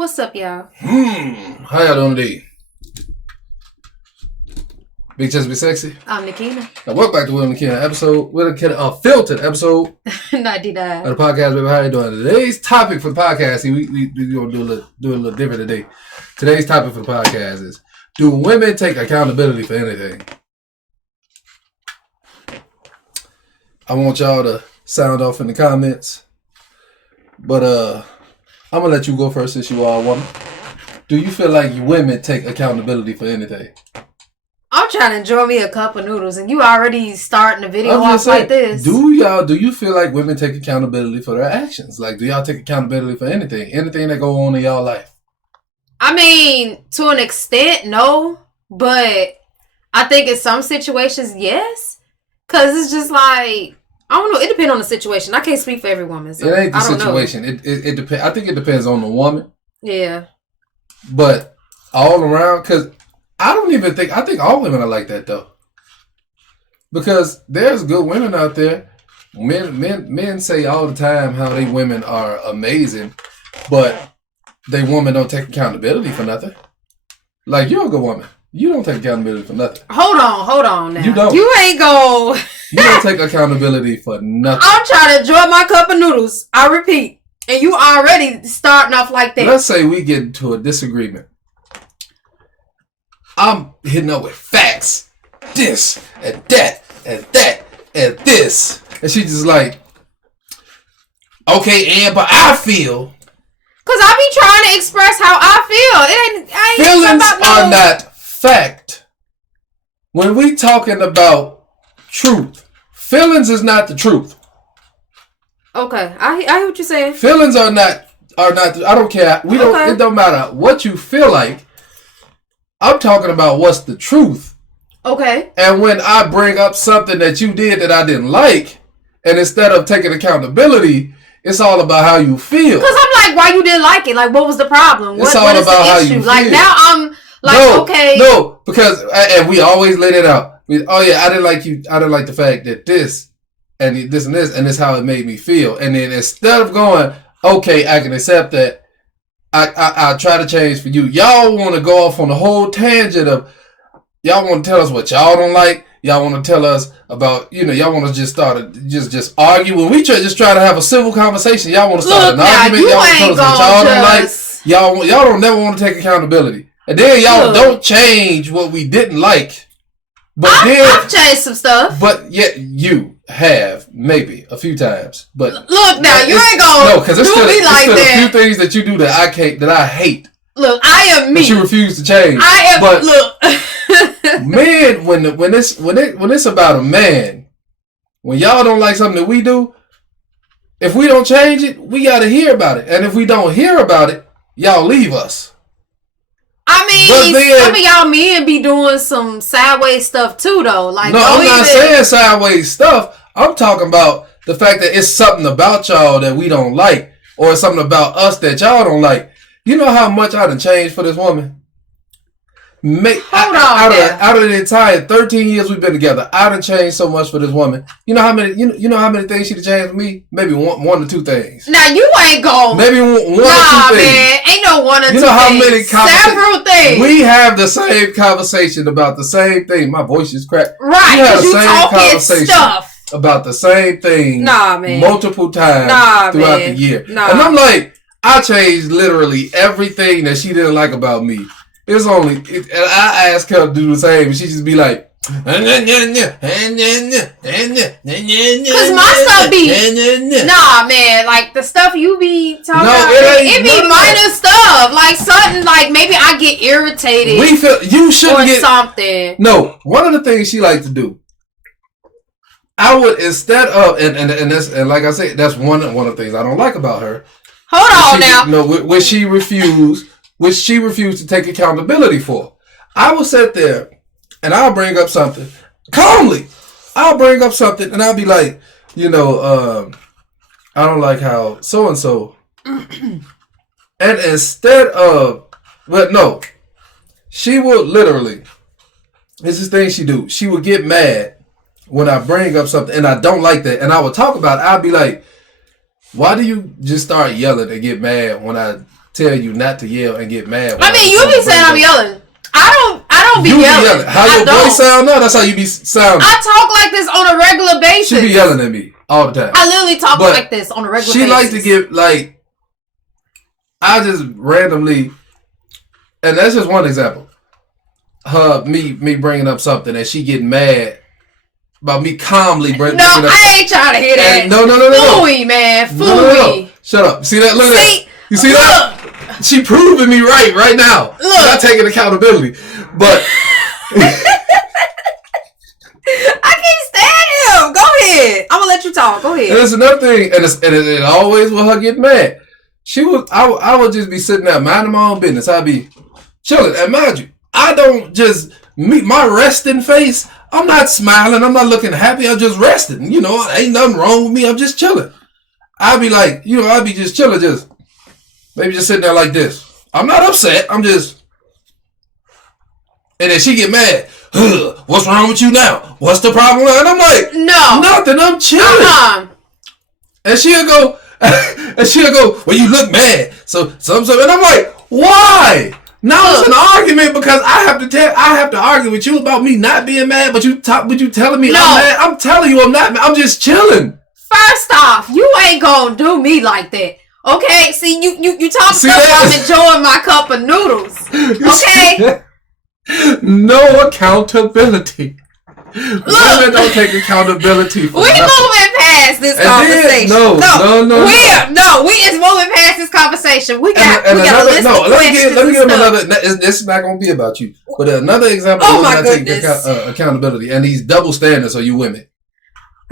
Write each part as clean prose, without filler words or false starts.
What's up, y'all? How y'all doing today? Big Chest Be Sexy. I'm Nakina. Now welcome back to Nakina Unfiltered episode 99 of the podcast, baby. How you doing? Today's topic for the podcast, we gonna do a little different today. Today's topic for the podcast is: do women take accountability for anything? I want y'all to sound off in the comments, but I'm gonna let you go first since you are a woman. Do you feel like women take accountability for anything? I'm trying to enjoy me a cup of noodles, and you already starting the video off like this. Do you feel like women take accountability for their actions? Like, do y'all take accountability for anything? Anything that go on in y'all life? I mean, to an extent, no. But I think in some situations, yes. Because it's just like, I don't know. It depends on the situation. I can't speak for every woman. So it ain't the I don't situation. Know. It depends. I think it depends on the woman. Yeah. But all around, because I think all women are like that though. Because there's good women out there. Men say all the time how they women are amazing, but they women don't take accountability for nothing. Like, you're a good woman. You don't take accountability for nothing. Hold on now. You don't. You ain't go. You don't take accountability for nothing. I'm trying to enjoy my cup of noodles. I repeat. And you already starting off like that. Let's say we get into a disagreement. I'm hitting up with facts. This and that and that and this. And she just like, okay, but I feel. Because I be trying to express how I feel. Feelings are not fact. When we talking about truth, feelings is not the truth. Okay, I hear what you're saying. Feelings are not. I don't care. It don't matter what you feel like. I'm talking about what's the truth. Okay. And when I bring up something that you did that I didn't like, and instead of taking accountability, it's all about how you feel. Because I'm like, why you didn't like it? Like, what was the problem? It's all what is about the how issue? you feel. Like, now I'm like, okay. No, because, and we always laid it out. I didn't like you. I didn't like the fact that this and this, and this is how it made me feel. And then instead of going, okay, I can accept that, I try to change for you. Y'all want to go off on the whole tangent of, y'all want to tell us what y'all don't like. Y'all want to tell us about, y'all want to just start just argue. When we just try to have a civil conversation, y'all want to start an argument. Y'all want to tell us what y'all don't like. Y'all don't never want to take accountability. And then y'all don't change what we didn't like. But I've changed some stuff. But yet you have maybe a few times. But look now, you ain't gonna because there's still a few things that you do that I hate. Look, I am me. But you refuse to change. Men, when it's about a man, when y'all don't like something that we do, if we don't change it, we gotta hear about it. And if we don't hear about it, y'all leave us. I mean, some of y'all men be doing some sideways stuff too, though. Like, no, I'm not saying sideways stuff. I'm talking about the fact that it's something about y'all that we don't like, or it's something about us that y'all don't like. You know how much I done changed for this woman? Out of the entire 13 years we've been together, I done changed so much for this woman. You know how many? You know how many things she done changed for me? Maybe one or two things. Now you ain't going. Maybe one or two things. Man, ain't no one or two things. You know how many several things. We have the same conversation about the same thing. My voice is cracked. Right, because you talking stuff about the same thing. Man. Multiple times throughout the year. And I'm like, I changed literally everything that she didn't like about me. It's only, and I ask her to do the same, and she just be like, because my stuff be, man, like the stuff you be talking about, it be minor stuff, like something, like maybe I get irritated. You shouldn't get something. No, one of the things she likes to do, I would, instead of, and like I said, that's one of the things I don't like about her. Hold on now. No, which she refused to take accountability for. I will sit there and I'll bring up something calmly. I'll bring up something and I'll be like, I don't like how so and so. And instead of, but no, she will literally. This is the thing she do. She would get mad when I bring up something and I don't like that, and I would talk about it. I'll be like, why do you just start yelling and get mad when I tell you not to yell and get mad. I mean, you be saying I'm yelling. I don't be yelling. How your voice sound now? That's how you be sounding. I talk like this on a regular basis. She be yelling at me all the time. I literally talk like this on a regular basis. She likes to get like, I just randomly, and that's just one example. Me bringing up something and she getting mad about me calmly bringing up. No, I ain't trying to hear that. No. Fooey, man. Fooey. No. Shut up. See that? Look at that. You see that? She proving me right now. Look. I'm not taking accountability. But I can't stand him. Go ahead. I'm gonna let you talk. Go ahead. And there's another thing, and it always with her getting mad. I would just be sitting there minding my own business. I'd be chilling. And mind you, I don't just meet my resting face. I'm not smiling. I'm not looking happy. I'm just resting. You know, ain't nothing wrong with me. I'm just chilling. I'd be like, I'd be just chilling, maybe just sitting there like this. I'm not upset. I'm just, and then she get mad. What's wrong with you now? What's the problem? And I'm like, no, nothing. I'm chilling. And she'll go, well, you look mad. So, and I'm like, why? Now it's an argument because I have to argue with you about me not being mad, but you telling me I'm mad. I'm telling you I'm not mad. I'm just chilling. First off, you ain't gonna do me like that. Okay? See, you talk stuff while I'm enjoying my cup of noodles. Okay? No accountability. Women don't take accountability for nothing. Moving past this conversation. No. We is moving past this conversation. We got a list of questions. Let me give him another. This is not going to be about you, but another example of women not taking accountability and these double standards are you women.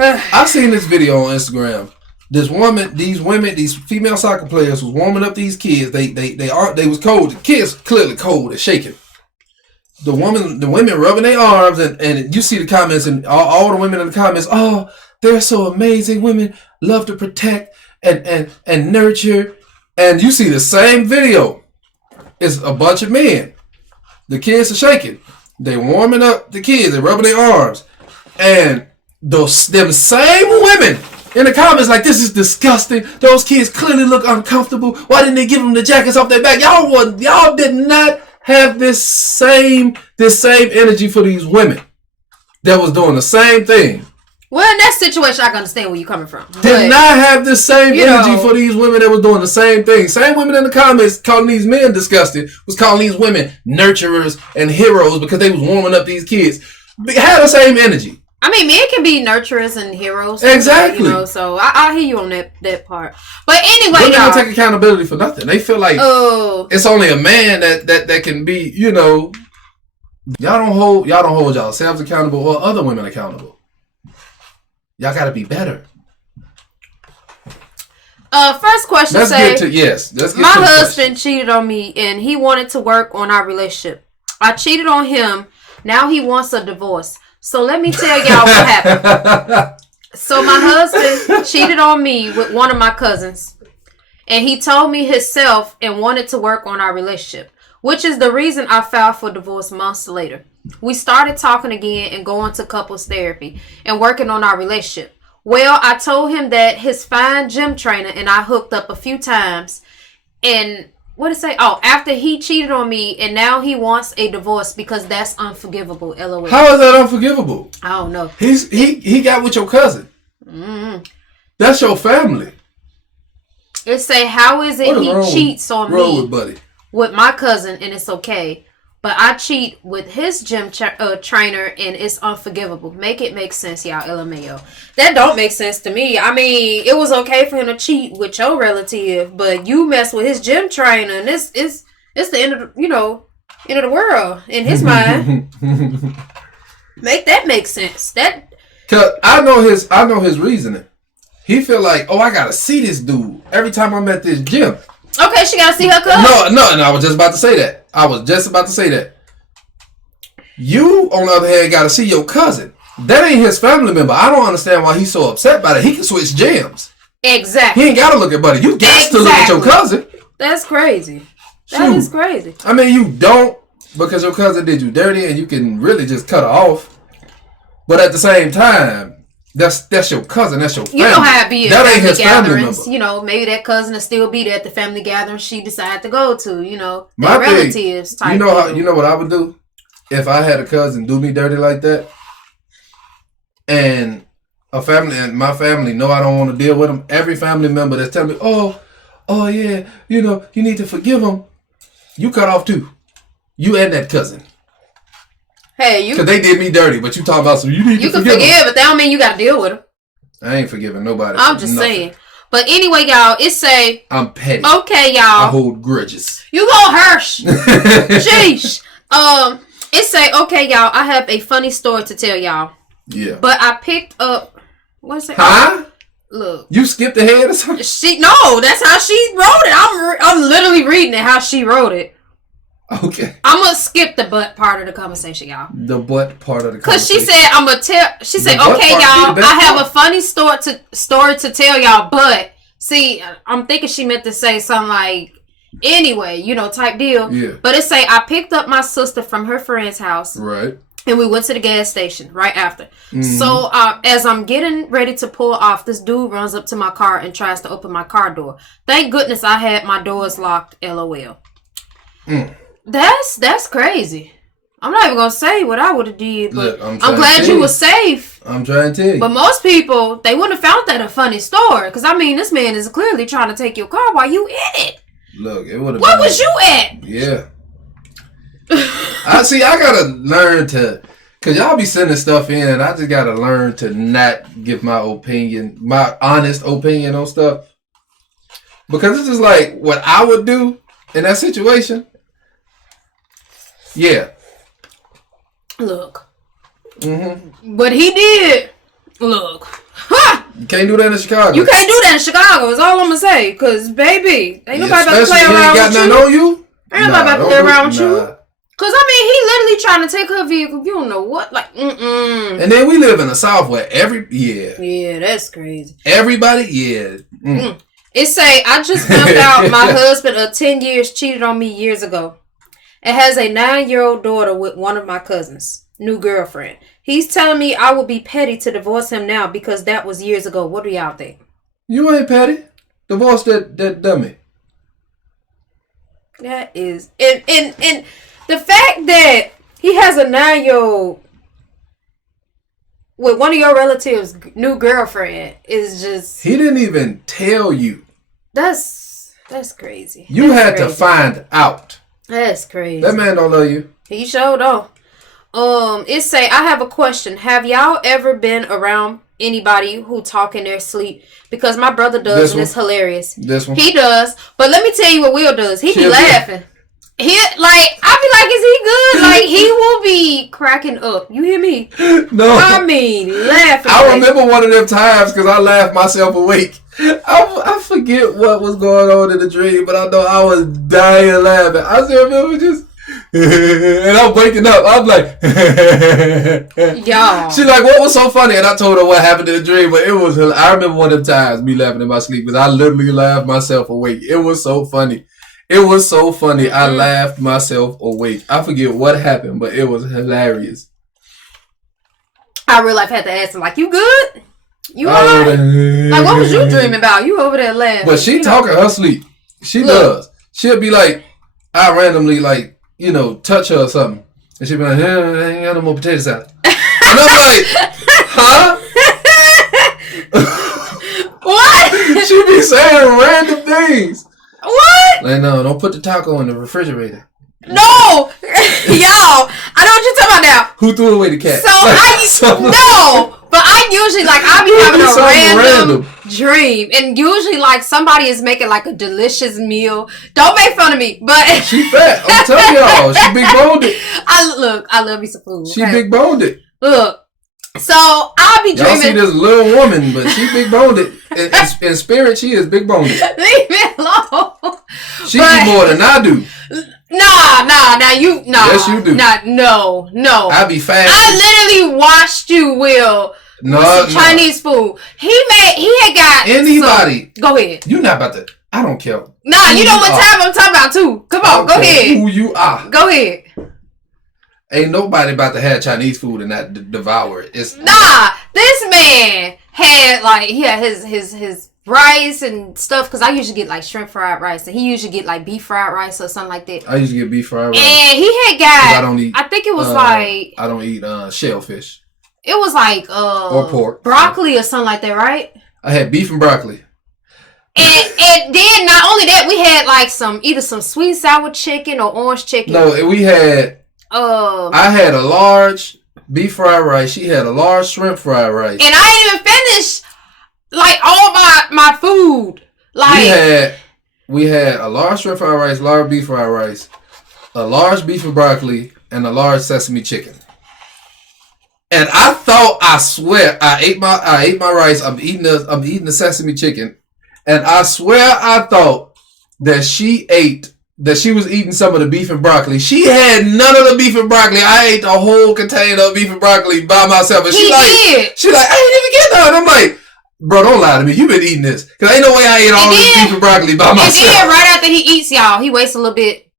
I've seen this video on Instagram. These female soccer players was warming up these kids. They was cold. The kids clearly cold and shaking. The women rubbing their arms and you see the comments and all the women in the comments. Oh, they're so amazing. Women love to protect and nurture. And you see the same video. It's a bunch of men. The kids are shaking. They warming up the kids. They rubbing their arms. And them same women in the comments like, this is disgusting. Those kids clearly look uncomfortable. Why didn't they give them the jackets off their back? Y'all did not have this same energy for these women that was doing the same thing. Well, in that situation, I can understand where you're coming from. Did not have the same energy for these women that was doing the same thing. Same women in the comments calling these men disgusting was calling these women nurturers and heroes because they was warming up these kids. Had the same energy. I mean, men can be nurturers and heroes. Exactly. So I hear you on that part. But anyway, women don't take accountability for nothing. They feel like it's only a man that can be, y'all don't hold yourselves accountable or other women accountable. Y'all gotta be better. First question Let's get my husband cheated on me and he wanted to work on our relationship. I cheated on him. Now he wants a divorce. So let me tell y'all what happened. So my husband cheated on me with one of my cousins. And he told me himself and wanted to work on our relationship, which is the reason I filed for divorce months later. We started talking again and going to couples therapy and working on our relationship. Well, I told him that his fine gym trainer and I hooked up a few times. And what did it say? Oh, after he cheated on me and now he wants a divorce because that's unforgivable. LOL. How is that unforgivable? I don't know. He got with your cousin. Mm-hmm. That's your family. It say, how is it he cheats on me with my cousin and it's okay, but I cheat with his gym trainer and it's unforgivable? Make it make sense, y'all. LMAO. That don't make sense to me. I mean, it was okay for him to cheat with your relative, but you mess with his gym trainer and it's the end of end of the world in his mind. Make that make sense. Cause I know his reasoning. He feel like, I gotta see this dude every time I'm at this gym. Okay, she gotta see her cousin. No, I was just about to say that. You, on the other hand, gotta see your cousin. That ain't his family member. I don't understand why he's so upset by that. He can switch gyms. Exactly. He ain't gotta look at buddy. You got to look at your cousin. That's crazy. That is crazy. I mean, you don't because your cousin did you dirty and you can really just cut her off. But at the same time, That's your cousin. That's your family. You know how it be at that ain't family his family gatherings. member. You know, maybe that cousin will still be there at the family gathering she decided to go to. You know, My relatives thing, type. you know what I would do if I had a cousin do me dirty like that, and my family know I don't want to deal with them. Every family member that's telling me, oh yeah, you know, you need to forgive them. You cut off too. You and that cousin. Hey, because they did me dirty, but you talking about some. You need to forgive. You can forgive, but that don't mean you got to deal with them. I ain't forgiving nobody. I'm just saying. But anyway, y'all, it say I'm petty. Okay, y'all. I hold grudges. You go Hirsch. Sheesh. It say, okay, y'all, I have a funny story to tell y'all. Yeah. But I picked up what's it? Huh? Look. You skipped ahead or something? No, that's how she wrote it. I'm literally reading it how she wrote it. Okay. I'm gonna skip the butt part of the conversation, y'all. The butt part of the Cause conversation. she said I'm gonna tell. She said, "Okay, y'all, I have a funny story to tell y'all." But see, I'm thinking she meant to say something like, "Anyway, you know, type deal." Yeah. But it say I picked up my sister from her friend's house. Right. And we went to the gas station right after. Mm-hmm. So as I'm getting ready to pull off, this dude runs up to my car and tries to open my car door. Thank goodness I had my doors locked. LOL. Mm. That's crazy. I'm not even gonna say what I would have did, but Look, I'm glad you were safe. I'm trying to tell you. But most people, they wouldn't have found that a funny story. Because, I mean, this man is clearly trying to take your car while you in it. Look, it would have Where was you at? Yeah. I gotta learn to, cause y'all be sending stuff in, and I just gotta learn to not give my honest opinion on stuff, because it's just like what I would do in that situation. Yeah. Look. Mm-hmm. What he did. Look. Ha! You can't do that in Chicago. You can't do that in Chicago. Is all I'm gonna say. Cause baby, ain't nobody about to play around with you. Know you. Ain't nobody about to play around with you. Cause I mean, he literally trying to take her vehicle. You don't know what, like, And then we live in the South where yeah, that's crazy. Everybody, yeah. It say I just found out my husband of 10 years cheated on me years ago, and has a 9-year-old daughter with one of my cousins' new girlfriend. He's telling me I would be petty to divorce him now because that was years ago. What do y'all think? You ain't petty. Divorce that dummy. That is, and the fact that he has a 9-year-old with one of your relatives' new girlfriend is just... He didn't even tell you. That's crazy. You had to find out. That's crazy. That man don't love you. He sure don't. It say, I have a question. Have y'all ever been around anybody who talk in their sleep? Because my brother does, and it's hilarious. This one? He does. But let me tell you what Will does. He be laughing. I be like, is he good? Like, he will be cracking up. You hear me? No. I mean, laughing. I remember one of them times because I laughed myself awake. I forget what was going on in the dream, but I know I was dying laughing. I still remember just, and I'm waking up. I'm like, y'all. She's like, what was so funny? And I told her what happened in the dream, but it was, I remember one of them times me laughing in my sleep because I literally laughed myself awake. It was so funny. It was so funny. I laughed myself awake. I forget what happened, but it was hilarious. I real life had to ask him, like, you good? You alright? Like, what was you dreaming about? You over there laughing. But she talking her sleep. She does. She'll be like, I randomly, like, you know, touch her or something. And she'll be like, I ain't got no more potato salad. And I'm like, huh? What? She be saying random things. What? Like, no, don't put the taco in the refrigerator. No, y'all, I know what you're talking about now. Who threw away the cat? So but I usually I be having a random dream, and usually somebody is making like a delicious meal. Don't make fun of me, but she fat. I'm telling y'all, she big boned it. I love me some food. She big boned it. Look. So I'll be dreaming. Y'all see this little woman, but she big boned it. In spirit, she is big boned it. Leave me alone. She eat more than I do. Yes, you do. No. I be fast. I literally watched you, Will. With some Chinese food. He had got anybody. Go ahead. You not about to. I don't care. Nah, you know what time I'm talking about too. Come on, go ahead. Who you are? Go ahead. Ain't nobody about to have Chinese food and not devour it. It's this man had like his rice and stuff, because I usually get like shrimp fried rice, and he usually get like beef fried rice or something like that. I usually get beef fried rice. And he had got, I don't eat, I think it was like, I don't eat shellfish. It was like or pork, broccoli or something like that, right? I had beef and broccoli. And then not only that, we had like either some sweet sour chicken or orange chicken. No, we had I had a large beef fried rice. She had a large shrimp fried rice. And I didn't even finish like all my food. Like we had a large shrimp fried rice, large beef fried rice, a large beef and broccoli, and a large sesame chicken. And I swear, I ate my rice. I'm eating the sesame chicken, and I swear I thought that she was eating some of the beef and broccoli. She had none of the beef and broccoli. I ate the whole container of beef and broccoli by myself. And she like, I ain't even get none. I'm like, bro, don't lie to me. You been eating this, because ain't no way I ate all this beef and broccoli by myself. And then right after he eats, y'all, he waits a little bit.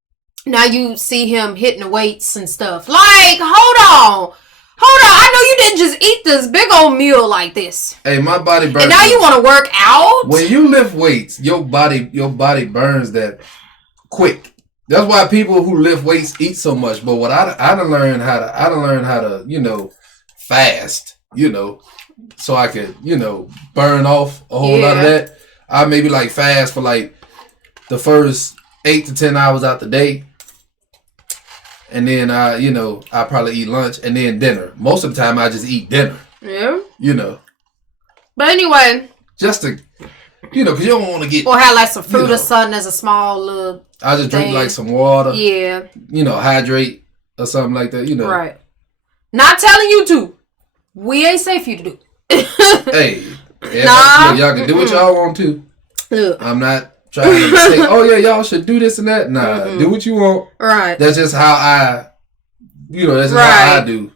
Now you see him hitting the weights and stuff. Like, hold on. I know you didn't just eat this big old meal like this. Hey, my body burns. And now you want to work out? When you lift weights, your body burns that quick. That's why people who lift weights eat so much. But what I done learned how to fast, so I could, burn off a whole lot of that. I maybe like fast for like the first 8 to 10 hours out the day. And then I probably eat lunch and then dinner. Most of the time I just eat dinner. Yeah. But anyway. Just to, because you don't want to get. Or have like some fruit or something as a small little I just drink like some water. Yeah. Hydrate or something like that, Right. Not telling you to. We ain't safe for you to do. Hey. Y'all can do what y'all want to. Look. I'm not trying to say, oh yeah, y'all should do this and that. Nah, do what you want. Right. That's just how how I do,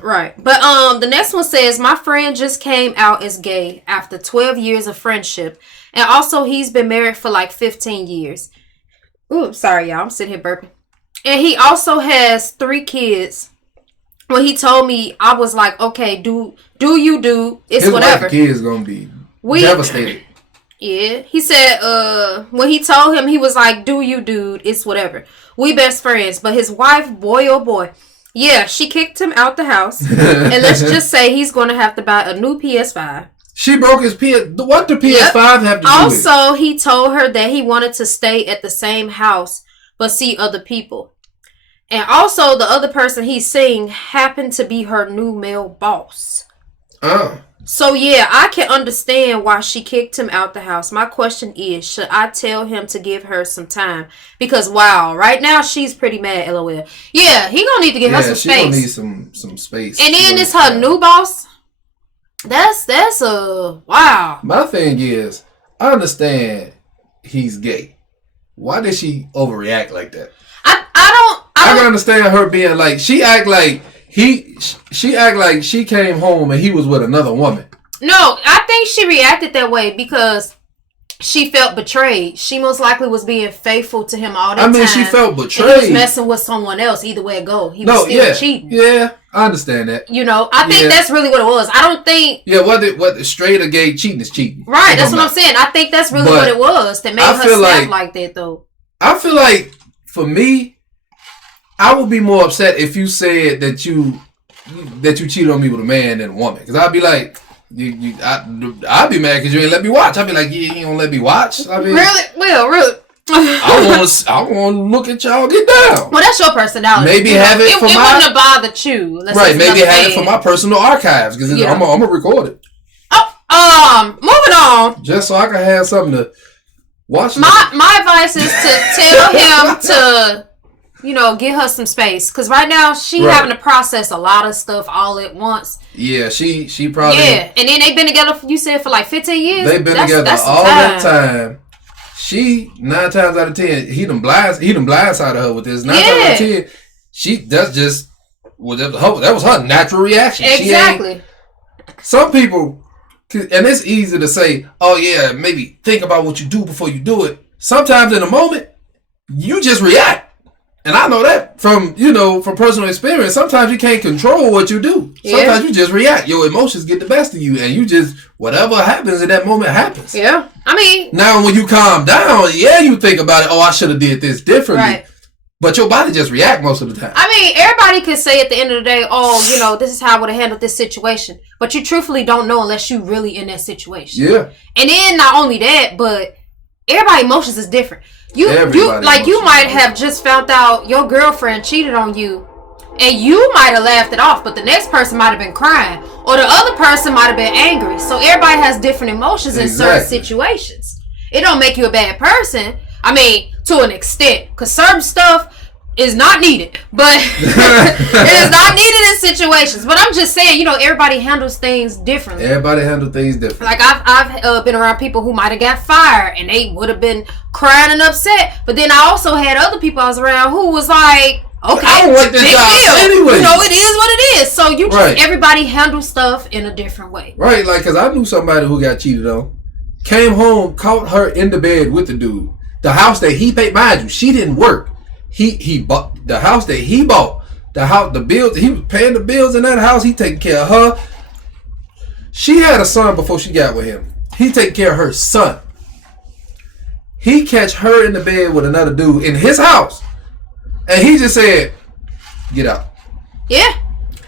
Right. But the next one says, my friend just came out as gay after 12 years of friendship. And also he's been married for like 15 years. Ooh, sorry y'all, I'm sitting here burping. And he also has 3 kids. When he told me, I was like, okay, do you do, it's his whatever. His wife and kids gonna be devastated. Yeah. He said, when he told him, he was like, do you, dude? It's whatever. We best friends. But his wife, boy, oh boy. Yeah, she kicked him out the house. And let's just say he's going to have to buy a new PS5. She broke his PS. What the PS5 have to do with? Also, he told her that he wanted to stay at the same house, but see other people. And also, the other person he's seeing happened to be her new male boss. Oh. So, yeah, I can understand why she kicked him out the house. My question is, should I tell him to give her some time? Because, wow, right now, she's pretty mad, LOL. Yeah, he gonna need to give her some space. Yeah, she gonna need some space. And then it's her new boss. That's wow. My thing is, I understand he's gay. Why did she overreact like that? I can understand her being like, she act like she came home and he was with another woman. No, I think she reacted that way because she felt betrayed. She most likely was being faithful to him all that time. I mean, she felt betrayed. And he was messing with someone else. Either way it go, he was still cheating. Yeah, I understand that. I think that's really what it was. I don't think. Yeah, what straight or gay cheating is cheating. Right, that's what I'm saying. I think that's really what it was that made her snap like that, though. I feel like for me, I would be more upset if you said that you cheated on me with a man than a woman, because I'd be like. I'd be mad because you ain't let me watch. I'd be like, yeah, you don't let me watch. I mean, really? Well, really? I want to look at y'all get down. Well, that's your personality. Maybe have it for my. It wouldn't have bothered you. Right? Maybe have it for my personal archives because I'm gonna record it. Oh, moving on. Just so I can have something to watch. My advice is to tell him to. Give her some space. Because right now, she having to process a lot of stuff all at once. Yeah, she probably... Yeah, and then they've been together, you said, for like 15 years? They've been together all that time. She, 9 times out of 10, he done blindsided her with this. 9 times out of 10, that was her natural reaction. Exactly. Some people, and it's easy to say, oh yeah, maybe think about what you do before you do it. Sometimes in a moment, you just react. And I know that from personal experience. Sometimes you can't control what you do. Sometimes you just react. Your emotions get the best of you, and you just, whatever happens in that moment happens. Yeah. I mean, now when you calm down, you think about it. Oh, I should have did this differently. Right. But your body just react most of the time. I mean, everybody can say at the end of the day, oh, this is how I would have handled this situation. But you truthfully don't know unless you really in that situation. Yeah. And then not only that, but everybody's emotions is different. You might have just found out your girlfriend cheated on you, and you might have laughed it off, but the next person might have been crying, or the other person might have been angry. So everybody has different emotions in certain situations. It don't make you a bad person. I mean, to an extent, because certain stuff is not needed, but it is not needed in situations. But I'm just saying, everybody handles things differently. Everybody handles things differently. Like I've been around people who might have got fired and they would have been crying and upset. But then I also had other people I was around who was like, okay, I don't like this job anyway. It is what it is. So everybody handles stuff in a different way. Right, like, because I knew somebody who got cheated on, came home, caught her in the bed with the dude. The house that he paid, mind you, she didn't work. He bought the house that he bought. The bills, he was paying the bills in that house. He taking care of her. She had a son before she got with him. He taking care of her son. He catch her in the bed with another dude in his house. And he just said, get out. Yeah.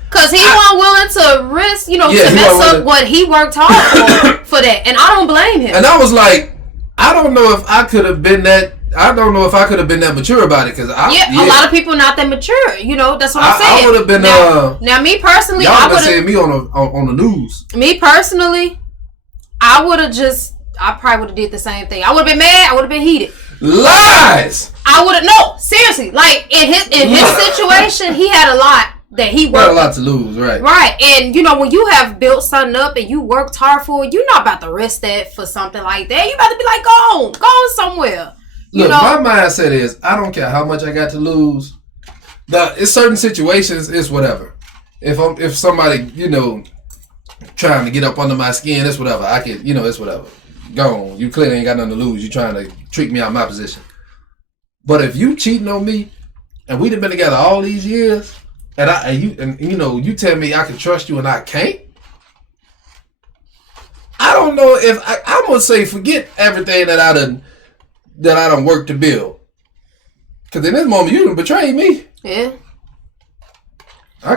Because he wasn't willing to risk, to mess up what he worked hard for that. And I don't blame him. And I was like, I don't know if I could have been that. I don't know if I could have been that mature about it. Because a lot of people not that mature. That's what I'm saying. I would have been. Now, me personally, y'all would have said me on the news. Me personally, I probably would have did the same thing. I would have been mad. I would have been heated. Lies. I would have. No, seriously. Like in his situation, he had a lot that he worked. A lot to lose, right? Right, and when you have built something up and you worked hard for it, you're not about to risk that for something like that. You about to be like, go on somewhere. Look, my mindset is I don't care how much I got to lose. It's certain situations, it's whatever. If somebody trying to get up under my skin, it's whatever. I can it's whatever. Go on. You clearly ain't got nothing to lose. You trying to trick me out of my position. But if you cheating on me, and we done been together all these years, and you tell me I can trust you and I can't. I don't know if I'm gonna say forget everything that I done worked to build. Cause in this moment you done betrayed me. Yeah. I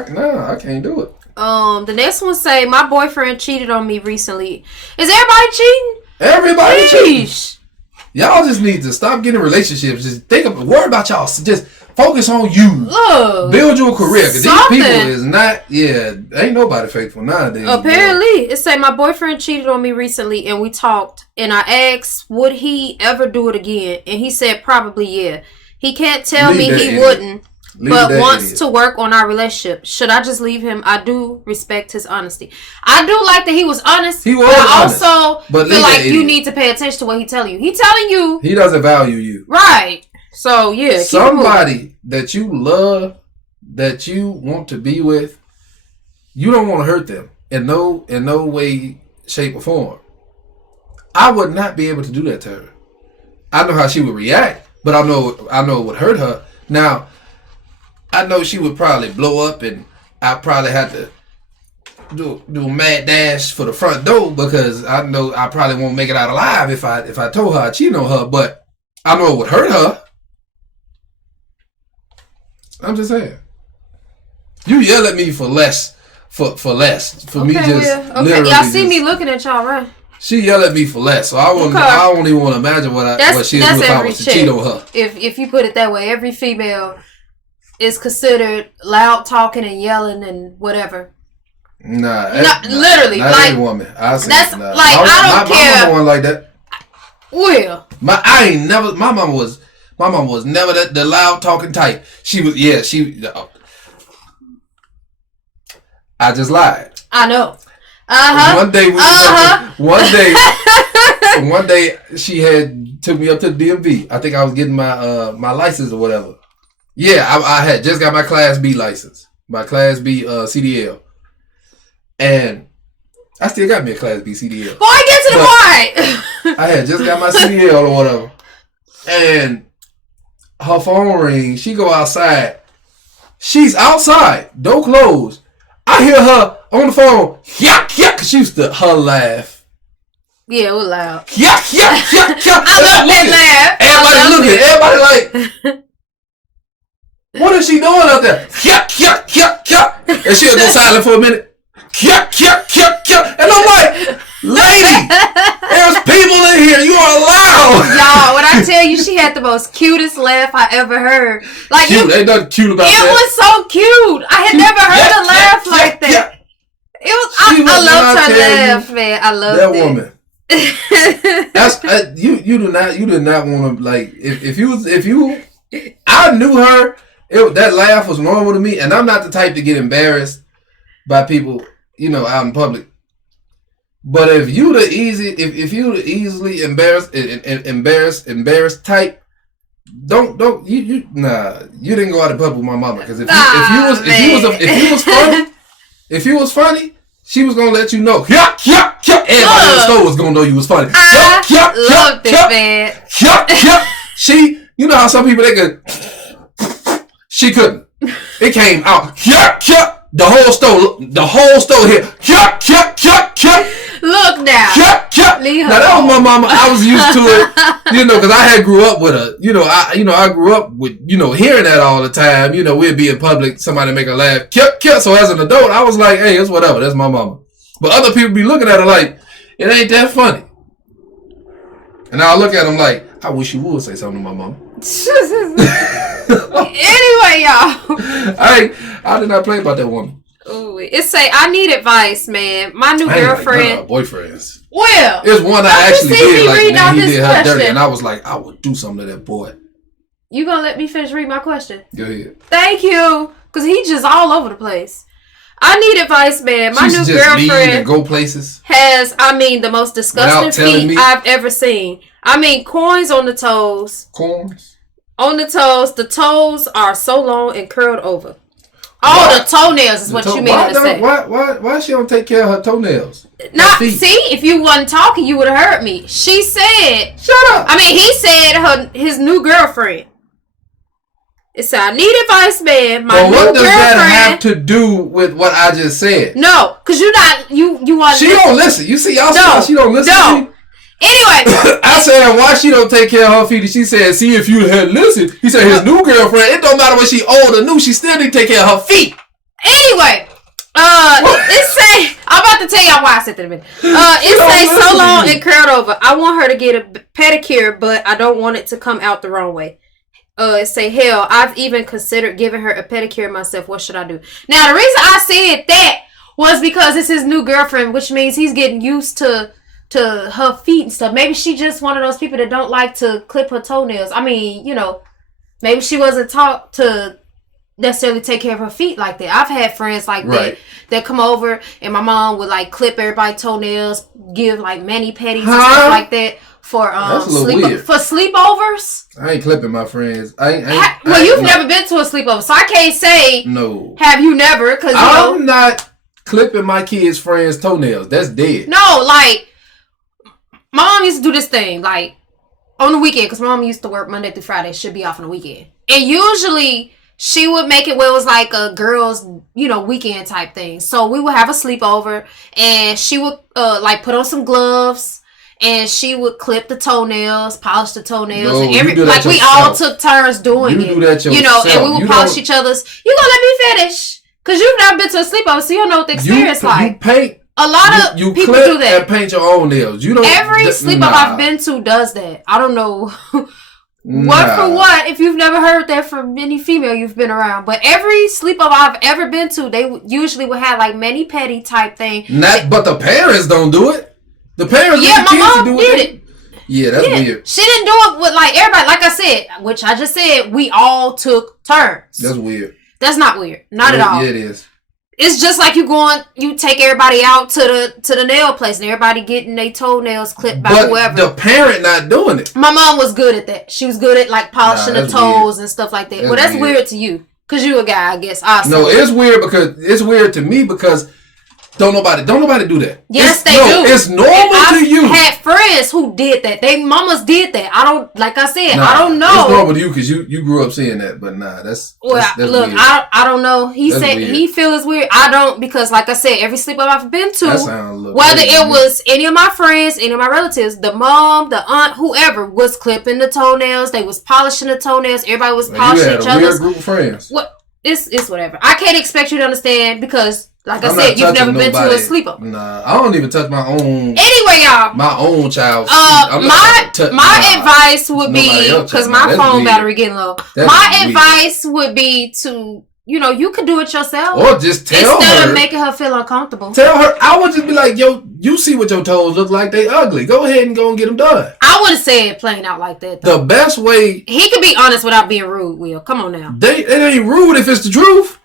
can't do it. The next one say my boyfriend cheated on me recently. Is everybody cheating? Everybody cheating. Y'all just need to stop getting relationships. Just worry about y'all. Just focus on you. Look, build your career. Because these people is not, ain't nobody faithful nowadays. Apparently, it say my boyfriend cheated on me recently and we talked. And I asked, would he ever do it again? And he said, probably, yeah. He can't tell me he wouldn't, but wants to work on our relationship. Should I just leave him? I do respect his honesty. I do like that he was honest. He was honest. But I also feel like you need to pay attention to what he's telling you. He's telling you. He doesn't value you. Right. So, yeah. Somebody that you love, that you want to be with, you don't want to hurt them in no way, shape, or form. I would not be able to do that to her. I know how she would react, but I know it would hurt her. Now, I know she would probably blow up, and I probably have to do a mad dash for the front door because I know I probably won't make it out alive if I told her I cheated on her. But I know it would hurt her. I'm just saying. You yell at me for less, for me just literally. Y'all see me looking at y'all, right? She yelled at me for less, so I don't even want to imagine what she would do if I was to cheat on her. If you put it that way, every female is considered loud talking and yelling and whatever. Literally, not like every woman. I don't care. My mama wasn't like that. Well, my mama was never the loud talking type. She was, I just lied. I know. One day she had took me up to the DMV. I think I was getting my license or whatever. Yeah, I had just got my Class B license, my Class B CDL, and I still got me a Class B CDL. Boy, get to the point. I had just got my CDL or whatever, and her phone rings. She go outside. She's outside. Door closed. I hear her on the phone. Yeah, yeah. Cause she used to her laugh. Yeah, it was loud. Yeah, yeah, yeah, yeah. I love that laugh. Everybody looking. Everybody like, what is she doing out there? Yeah, yeah, yeah, yeah. And she'll go silent for a minute. Yeah, yeah, yeah, yeah. And I'm like, lady, there's people in here. You are loud. Y'all, when I tell you she had the most cutest laugh I ever heard. Like cute. Ain't nothing cute about that. It was so cute. I had never heard her laugh like that. Yeah. It was. I loved her laugh, man. I loved that it. Woman. That's you. You did not want to like if you. I knew her. That laugh was normal to me, and I'm not the type to get embarrassed by people, out in public. But if you the easily embarrassed type, don't you didn't go out in public with my mama, because if you was funny, she was gonna let you know. Yeah, yeah, yeah. Everybody in the store was gonna know you was funny. I loved it, man. Yeah, yeah. She, how some people they could. She couldn't. It came out. Yeah, yeah. The whole store here. Yeah, yeah, yeah, yeah. Look now. Yeah, yeah. Now that was my mama. I was used to it, because I had grew up with her. I grew up with, hearing that all the time. We'd be in public, somebody make a laugh. Yeah, yeah. So as an adult, I was like, hey, it's whatever. That's my mama. But other people be looking at her like, it ain't that funny. And I'll look at them like, I wish you would say something to my mama. Anyway, y'all. I did not play about that woman. Ooh, it say I need advice, man. My new girlfriend. Like boyfriends. Well, there's one I actually did. Like, man, he did her dirty, and I was like, I would do something to that boy. You gonna let me finish reading my question? Go ahead. Thank you, cause he just all over the place. I need advice, man. My new girlfriend and go places. Has the most disgusting feet I've ever seen. Coins on the toes. Corns? On the toes. The toes are so long and curled over. The toenails is what you mean to say. Why she don't take care of her toenails? See, if you wasn't talking, you would have heard me. She said... Shut up. He said his new girlfriend. It said, I need advice, man. My new girlfriend... What does that have to do with what I just said? No, because you want to... She don't listen. You see, y'all say she don't listen to me? Anyway. I said, why she don't take care of her feet? And she said, see, if you had listened. He said, his new girlfriend, it don't matter what she old or new, she still need to take care of her feet. Anyway. It say, I'm about to tell y'all why I said that in a minute. It say so long and curled over. I want her to get a pedicure, but I don't want it to come out the wrong way. It say, hell, I've even considered giving her a pedicure myself. What should I do? Now, the reason I said that was because it's his new girlfriend, which means he's getting used to her feet and stuff. Maybe she just one of those people that don't like to clip her toenails. Maybe she wasn't taught to necessarily take care of her feet like that. I've had friends like that come over, and my mom would like clip everybody's toenails, give like mani-pedis and stuff like that for sleepovers. I ain't clipping my friends. You've never been to a sleepover, so I can't say no. Have you never? Because I'm not clipping my kids' friends' toenails. That's dead. No, like. My mom used to do this thing, like, on the weekend, because my mom used to work Monday through Friday. She'd be off on the weekend. And usually, she would make it where it was like a girls', weekend type thing. So, we would have a sleepover, and she would, put on some gloves, and she would clip the toenails, polish the toenails. And we all took turns doing it. You do that yourself. And we would polish each other's. You gonna let me finish? Because you've never been to a sleepover, so you don't know what the experience like. You paint. A lot of people do that. And paint your own nails. Every sleepover I've been to does that. I don't know what for what. If you've never heard that from any female you've been around, but every sleepover I've ever been to, they usually would have like mani-pedi type thing. But the parents don't do it. The parents, my mom did it. Yeah, that's weird. She didn't do it with like everybody. Like I said, which I just said, we all took turns. That's weird. That's not weird. Not at all. Yeah, it is. It's just like you take everybody out to the nail place and everybody getting their toenails clipped by whoever. The parent not doing it. My mom was good at that. She was good at like polishing the toes and stuff like that. That's weird to you. Because you a guy, I guess. No, it's weird to me because Don't nobody do that. Yes, they do. It's normal to you. I had friends who did that. They mamas did that. I don't, like I said, I don't know. It's normal to you because you grew up seeing that, but that's look, weird. I don't know. He said he feels weird. I don't, because like I said, every sleepover I've been to, whether it was any of my friends, any of my relatives, the mom, the aunt, whoever was clipping the toenails, they was polishing the toenails, everybody was polishing each other's. You had a weird group of friends. What? It's whatever. I can't expect you to understand because, like I said, you've never been to a sleepover. Nah, I don't even touch my own. Anyway, y'all. My own child. My advice would be, because my phone battery getting low. My advice would be to, you could do it yourself. Or just tell her. Instead of making her feel uncomfortable. Tell her. I would just be like, yo, you see what your toes look like. They ugly. Go ahead and go and get them done. I wouldn't say it plain out like that, though. The best way. He could be honest without being rude, Will. Come on now. It ain't rude if it's the truth.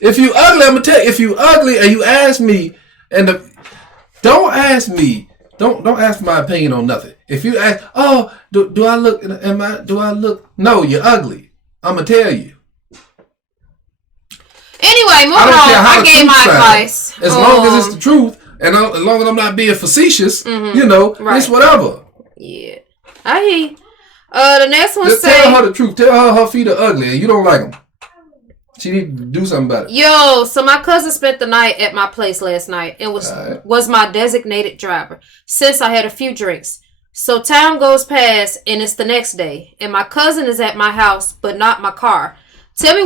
If you ugly, I'm going to tell you. If you ugly and you ask me, don't ask me. Don't ask my opinion on nothing. If you ask, oh, do I look, do I look? No, you're ugly. I'm going to tell you. Anyway, moving on. I gave my advice. As long as it's the truth, and as long as I'm not being facetious, it's whatever. Yeah. I hear you. The next one just tell her the truth. Tell her feet are ugly and you don't like them. She need to do something about it. Yo, so my cousin spent the night at my place last night and was my designated driver since I had a few drinks. So time goes past and it's the next day and my cousin is at my house but not my car. Tell me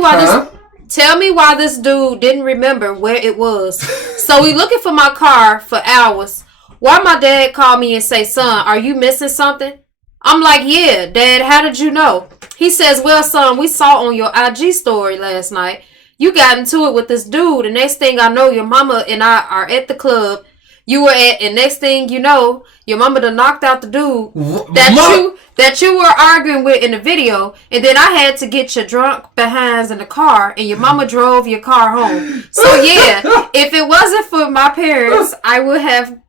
why this dude didn't remember where it was. So we looking for my car for hours. Why my dad called me and say, son, are you missing something? I'm like, yeah, Dad, how did you know? He says, well, son, we saw on your IG story last night. You got into it with this dude. And next thing I know, your mama and I are at the club you were at. And next thing you know, your mama done knocked out the dude that you were arguing with in the video. And then I had to get your drunk behinds in the car. And your mama drove your car home. So, yeah, if it wasn't for my parents, I would have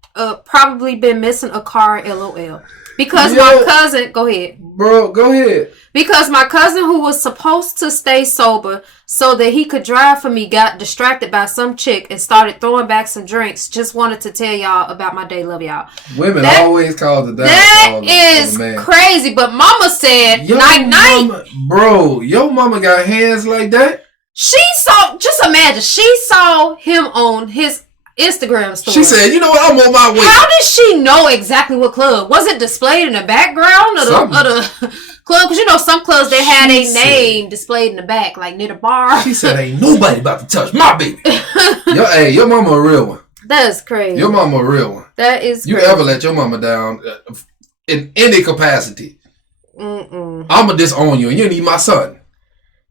probably been missing a car, LOL. Because my cousin, go ahead. Bro, go ahead. Because my cousin who was supposed to stay sober so that he could drive for me got distracted by some chick and started throwing back some drinks. Just wanted to tell y'all about my day. Love y'all. Women always call the downfall. That is crazy. But mama said, night. Bro, your mama got hands like that? She saw, just imagine, she saw him on his Instagram story. She said, you know what, I'm on my way. How did she know exactly what club? Was it displayed in the background of the club? Because some clubs, they had a name displayed in the back, like near the bar. She said, ain't nobody about to touch my baby. Your mama a real one. That's crazy. Your mama a real one. That is crazy. You ever let your mama down in any capacity? I'm going to disown you and you need my son.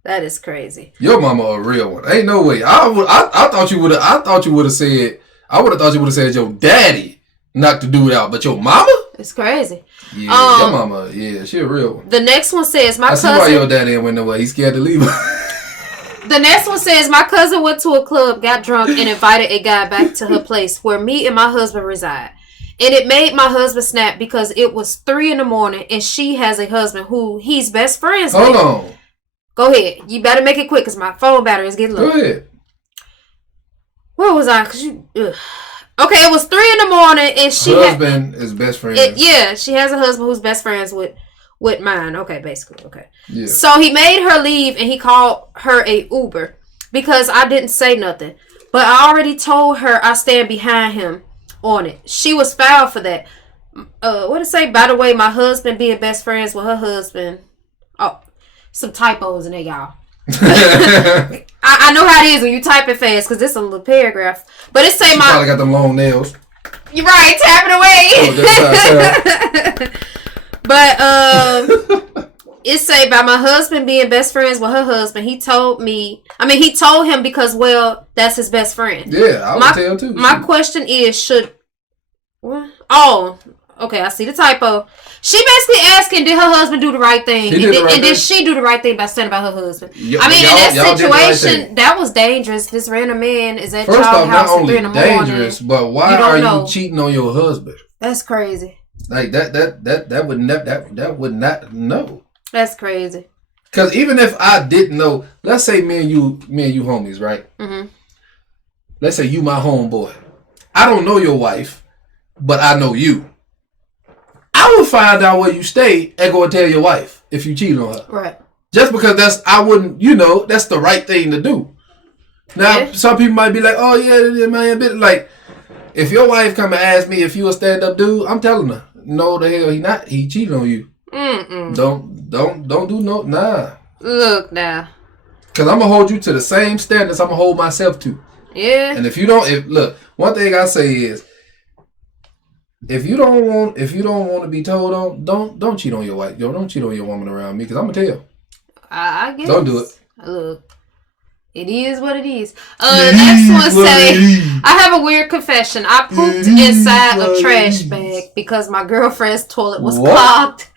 That is crazy. Your mama a real one. Ain't no way. I thought you would have. I thought you would have said. I would have thought you would have said your daddy knocked the dude out, but your mama. It's crazy. Yeah, your mama. Yeah, she a real one. The next one says my cousin. I see why your daddy ain't went nowhere. He's scared to leave her. The next one says my cousin went to a club, got drunk, and invited a guy back to her place where me and my husband reside. And it made my husband snap because it was 3 a.m. and she has a husband who he's best friends with. Hold on. Go ahead. You better make it quick because my phone battery is getting low. Go ahead. Where was I? Okay, it was 3 a.m. and she husband is best friends. She has a husband who's best friends with mine. Okay, basically. Okay. Yeah. So he made her leave and he called her a Uber because I didn't say nothing. But I already told her I stand behind him on it. She was foul for that. What it say? By the way, my husband being best friends with her husband. Oh. Some typos in there, y'all. I know how it is when you type it fast because it's a little paragraph. But it say she probably got them long nails. You're right, tap it away. But it say by my husband being best friends with her husband, he told him because, well, that's his best friend. Yeah, I would tell too. My question is, what? Oh, okay, I see the typo. She basically asking, did her husband do the right thing? Did she do the right thing by standing by her husband? In that situation, that was dangerous. This random man is at your house at 3 a.m. dangerous, but why are you cheating on your husband? That's crazy. Like that would not know. That's crazy. Because even if I didn't know, let's say me and you homies, right? Mm-hmm. Let's say you my homeboy. I don't know your wife, but I know you. I would find out where you stay and go and tell your wife if you cheated on her. Right. Just because that's the right thing to do. Now, some people might be like, oh, yeah, man, like, if your wife come and ask me if you a stand-up dude, I'm telling her, no, the hell he not. He cheated on you. Don't do no, nah. Look now. Because I'm going to hold you to the same standards I'm going to hold myself to. Yeah. And look, one thing I say is, if you don't want to be told on, don't cheat on your wife. Yo, don't cheat on your woman around me, because I'm going to tell. I guess. Don't do it. Look. It is what it is. Next one say, I have a weird confession. I pooped inside a trash bag because my girlfriend's toilet was clogged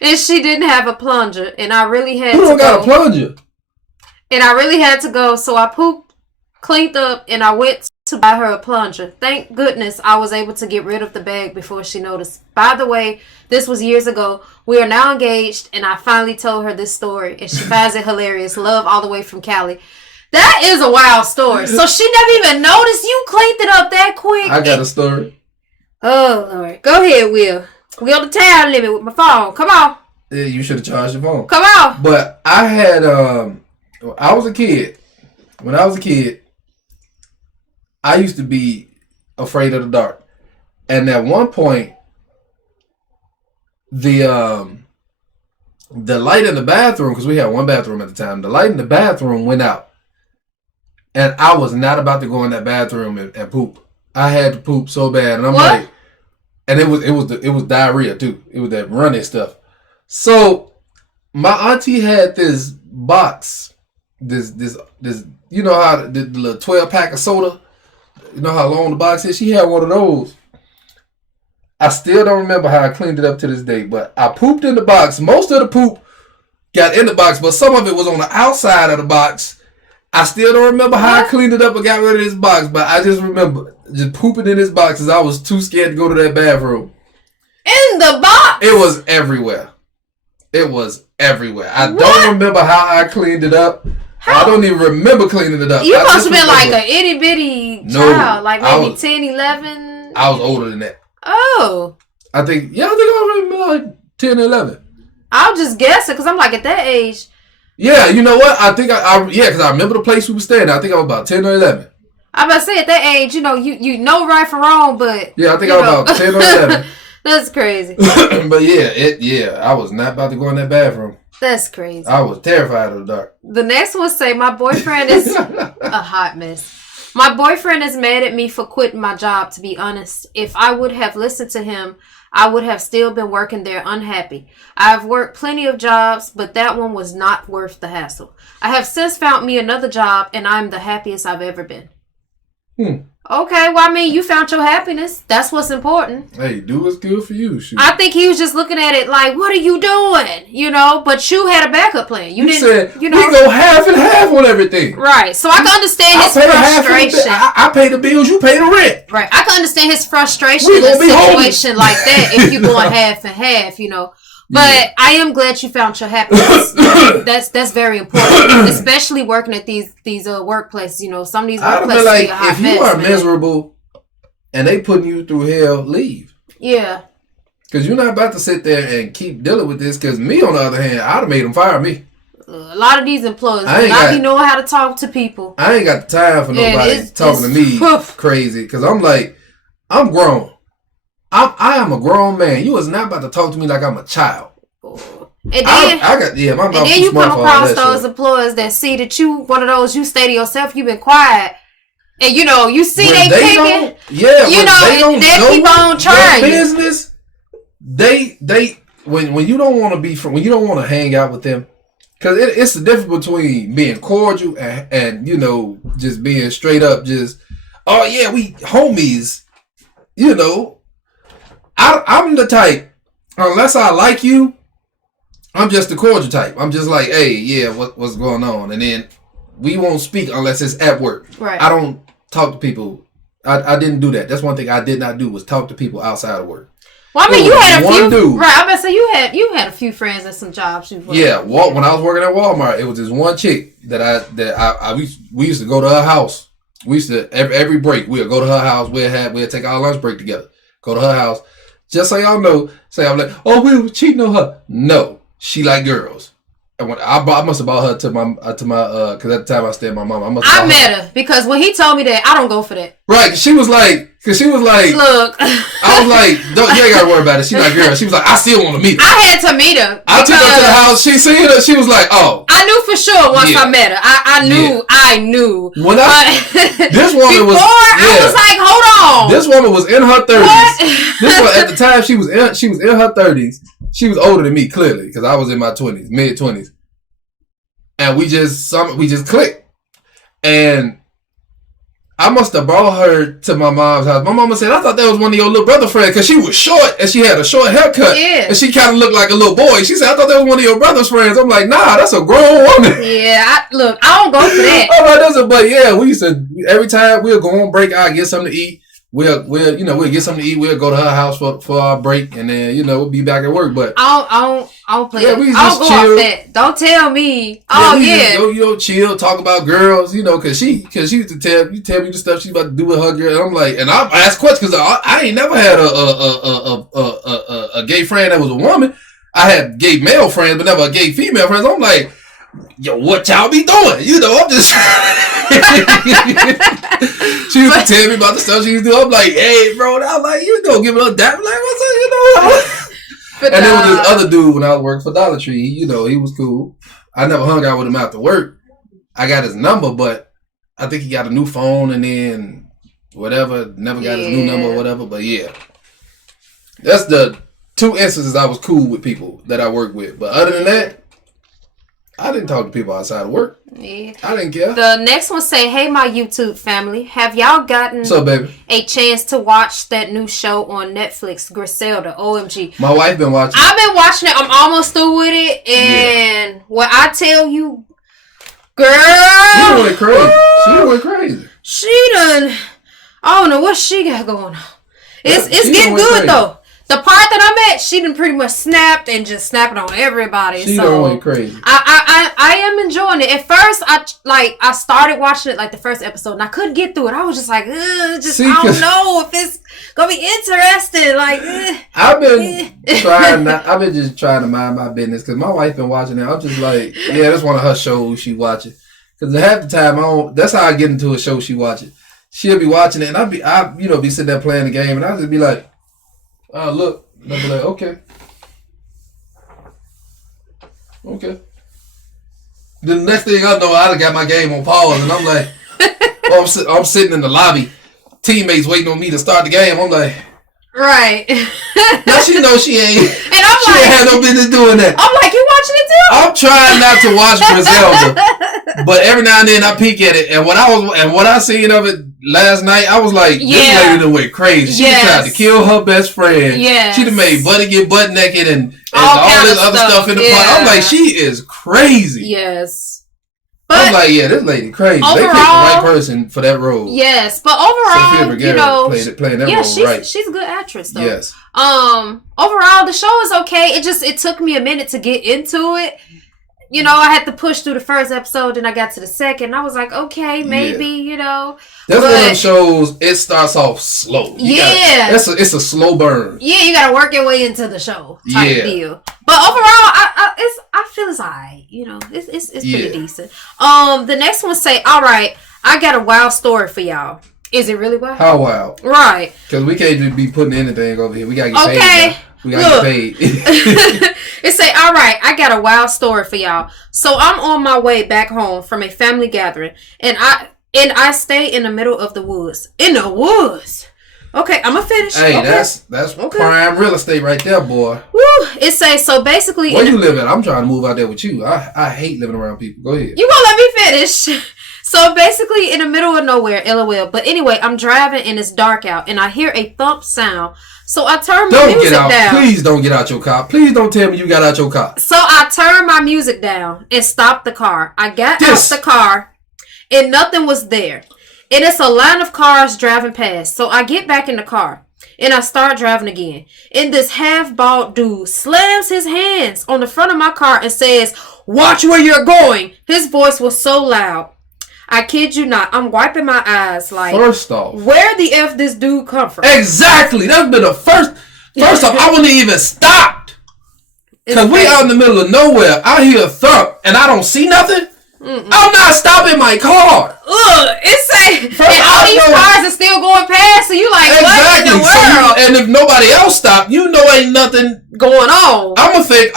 and she didn't have a plunger, and I really had to go. Who don't got a plunger? And I really had to go, so I pooped, cleaned up, and I went to buy her a plunger. Thank goodness I was able to get rid of the bag before she noticed. By the way, this was years ago. We are now engaged, and I finally told her this story, and she finds it hilarious. Love all the way from Cali. That is a wild story. So she never even noticed you cleaned it up that quick. I got a story. Oh, Lord. Go ahead, Will. We on the time limit with my phone. Come on. Yeah, you should have charged your phone. Come on. But I had, I was a kid. When I was a kid, I used to be afraid of the dark. And at one point, the light in the bathroom, because we had one bathroom at the time, the light in the bathroom went out. And I was not about to go in that bathroom and poop. I had to poop so bad, and I'm like, and it was diarrhea too. It was that runny stuff. So my auntie had this box, this you know how the little 12-pack of soda, you know how long the box is. She had one of those. I still don't remember how I cleaned it up to this day, but I pooped in the box. Most of the poop got in the box, but some of it was on the outside of the box. I still don't remember how I cleaned it up and got rid of this box, but I just remember just pooping in this box because I was too scared to go to that bathroom. In the box? It was everywhere. It was everywhere. I don't remember how I cleaned it up. I don't even remember cleaning it up. You must have been like an itty bitty child, like maybe 10, 11. I was older than that. Oh. I think I was like 10 or 11. I'll just guess it because I'm like at that age. Yeah, you know what? I think because I remember the place we were staying. I think I was about 10 or 11. I'm about to say at that age, you know right from wrong, but yeah, I think I was about 10 or 11. That's crazy. But I was not about to go in that bathroom. That's crazy. I was terrified of the dark. The next one say my boyfriend is a hot mess. My boyfriend is mad at me for quitting my job, to be honest. If I would have listened to him, I would have still been working there unhappy. I've worked plenty of jobs, but that one was not worth the hassle. I have since found me another job, and I'm the happiest I've ever been. Okay, well, I mean, you found your happiness. That's what's important. Hey, do what's good for you. Shoot. I think he was just looking at it like, what are you doing? But you had a backup plan. You didn't, we go half and half on everything. Right. So I can understand his frustration. I pay the bills, you pay the rent. Right. I can understand his frustration in a situation like that if you're going half and half, But I am glad you found your happiness. That's very important, especially working at these workplaces. Some of these workplaces like, if you are miserable and they putting you through hell, leave. Yeah. Because you're not about to sit there and keep dealing with this. Because me, on the other hand, I'd have made them fire me. A lot of these employers do not be knowing how to talk to people. I ain't got the time for nobody talking to me crazy. Because I'm like, I'm grown. I am a grown man. You was not about to talk to me like I'm a child. And then, my mouth. And then you come across those employers that see that you one of those. You stay to yourself. You've been quiet, and you see they picking. And they keep on trying. Business. They when you don't want to be when you don't want to hang out with them, because it's the difference between being cordial and just being straight up. Just we homies. I'm the type, unless I like you, I'm just the cordial type. I'm just like, hey, yeah, what's going on? And then we won't speak unless it's at work. Right. I don't talk to people. I didn't do that. That's one thing I did not do, was talk to people outside of work. Well, I mean, you had a few. Dude, right, I'm about to say you had a few friends at some jobs. Yeah, when I was working at Walmart, it was this one chick that we used to go to her house We used to every break we'll go to her house. We'll take our lunch break together. Go to her house. Just so y'all know, say I'm like, oh, we were cheating on her. No, she like girls. And when I must have bought her to my because at the time I stayed with my mom. I met her because when he told me that, I don't go for that. Right, she was like, look, I was like, you ain't gotta worry about it. She not girl. She was like, I still want to meet her. I had to meet her. I took her to the house. She seen her. She was like, oh. I knew for sure once I met her. I knew. When this woman was, I was like, hold on. This woman was in her 30s. This one at the time she was in her 30s. She was older than me clearly because I was in my 20s, mid 20s, and we just clicked. And I must have brought her to my mom's house. My mama said, I thought that was one of your little brother friends because she was short and she had a short haircut. Yeah. And she kind of looked like a little boy. She said, I thought that was one of your brother's friends. I'm like, nah, that's a grown woman. Yeah, I don't go for that. I'm like, but yeah, we used to, every time we'll go on break, I'll get something to eat. We'll get something to eat. We'll go to her house for our break, and then we'll be back at work. But I don't play. Yeah, I we don't just go chill. off that. Don't tell me. Just chill, talk about girls. Cause she used to tell me the stuff she's about to do with her girl. And I'm like, and I ask questions because I ain't never had a gay friend that was a woman. I had gay male friends, but never a gay female friends. I'm like, yo, what y'all be doing? I'm just. She used to tell me about the stuff she used to do. I'm like, hey, bro. And I was like, you don't give it a dap. Like, what's up? And then with this other dude when I was working for Dollar Tree, he was cool. I never hung out with him after work. I got his number, but I think he got a new phone and then whatever. Never got his new number or whatever. But yeah, that's the 2 instances I was cool with people that I worked with. But other than that, I didn't talk to people outside of work. Yeah. I didn't care. The next one say, hey, my YouTube family. Have y'all gotten What's up, baby? a chance to watch that new show on Netflix, Griselda, OMG? My wife been watching it. I've been watching it. I'm almost through with it. And what I tell you, girl. She went crazy. She done. I don't know what she got going on. It's getting good, crazy. though. The part that I'm at, she done pretty much snapped and just snapping on everybody. She done went crazy. I am enjoying it. At first, I started watching it like the first episode and I couldn't get through it. I was just like, I don't know if it's gonna be interesting. Like, I've been just trying to mind my business because my wife been watching it. I'm just like, yeah, that's one of her shows she watching. Because half the time, that's how I get into a show she watching. She'll be watching it and I be sitting there playing the game and I'll just be like, oh, look. And I'll be like, okay. The next thing I know, I done got my game on pause, and I'm like, I'm sitting in the lobby, teammates waiting on me to start the game. I'm like, right. Now she knows she ain't. And I'm she ain't had no business doing that. I'm like, you watching it too? I'm trying not to watch Griselda, but every now and then I peek at it, and what I seen of it last night, I was like, this lady done went crazy. She tried to kill her best friend. Yeah. She done made Buddy get butt naked and all this other stuff in the pot. I'm like, she is crazy. Yes. But I'm like, yeah, this lady crazy. Overall, they picked the right person for that role. Yes, but overall, playing that role right. She's a good actress, though. Yes. Overall, the show is okay. It took me a minute to get into it. I had to push through the first episode, and I got to the second. And I was like, okay, maybe, That's one of them shows, it starts off slow. It's a slow burn. Yeah, you got to work your way into the show type deal. But overall, I feel it's all right. It's pretty decent. The next one say, all right, I got a wild story for y'all. Is it really wild? How wild? Right. Because we can't just be putting anything over here. We got to get paid now. We got to get paid. It say, all right, I got a wild story for y'all. So I'm on my way back home from a family gathering, and I stay in the middle of the woods. In the woods. Okay, I'm gonna finish. Hey, okay. That's prime real estate right there, boy. Woo! It say so basically. Where you live at? I'm trying to move out there with you. I hate living around people. Go ahead. You gonna let me finish? So basically, in the middle of nowhere, LOL. But anyway, I'm driving and it's dark out, and I hear a thump sound. So I turn my music down. Please don't get out your car. Please don't tell me you got out your car. So I turned my music down and stopped the car. I got out the car and nothing was there. And it's a line of cars driving past. So I get back in the car and I start driving again. And this half-bald dude slams his hands on the front of my car and says, "Watch where you're going." His voice was so loud. I kid you not. I'm wiping my eyes like. First off, where the F this dude come from? Exactly. That's been the first. First off, I wouldn't even stopped. Because we out in the middle of nowhere. I hear a thump and I don't see nothing. I'm not stopping my car. It's say, and all these cars are still going past, so you like, what in the world? And if nobody else stopped, you know ain't nothing going on. I'm going to think,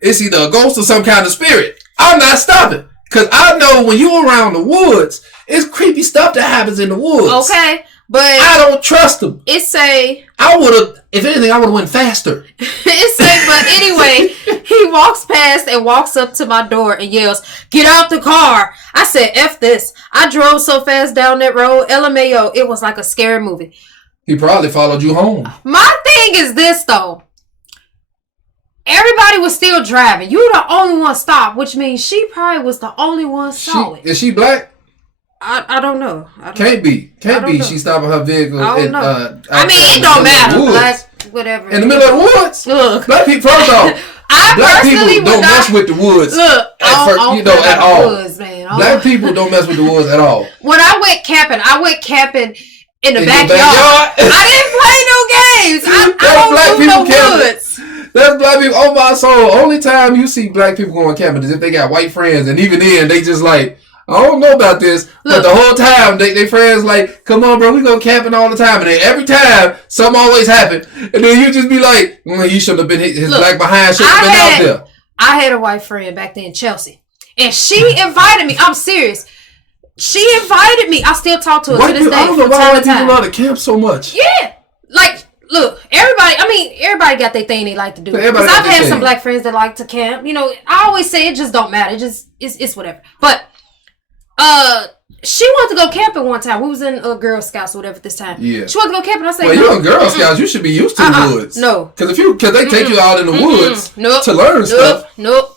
it's either a ghost or some kind of spirit. I'm not stopping. Because I know when you around the woods, it's creepy stuff that happens in the woods. Okay, but I don't trust them. It say, I would have, if anything, I would have went faster. It say, but anyway, he walks past and walks up to my door and yells, "Get out the car." I said, F this. I drove so fast down that road, LMAO, it was like a scary movie. He probably followed you home. My thing is this, though. Everybody was still driving. You the only one stopped, which means she probably was the only one saw it. Is she black? I don't know. Can't be. She stopping her vehicle. I don't know. It don't matter. Black, whatever. In the middle of the woods? Look. Black people, first off, black people don't mess with the woods. Look. At all. Woods, man. Black people don't mess with the woods at all. When I went camping in the backyard. I didn't play no games. I don't do no woods. That's black people. Oh my soul. Only time you see black people going camping is if they got white friends, and even then they just like, I don't know about this. Look, but the whole time they friends like, come on, bro, we go camping all the time, and then every time something always happen, and then you just be like, you shouldn't have been his black behind. Shouldn't have been out there. I had a white friend back then, Chelsea, and she invited me. I'm serious. She invited me. I still talk to her to this day. I don't know why white people love to camp so much. Yeah, like. Look, everybody got their thing they like to do. Because I've had some black friends that like to camp. You know, I always say it just don't matter. It's whatever. But she wanted to go camping one time. We was in Girl Scouts or whatever this time. Yeah. She wanted to go camping. I said, well, you're in Girl Scouts. You should be used to the woods. No. Because they take you out in the woods to learn stuff. Nope.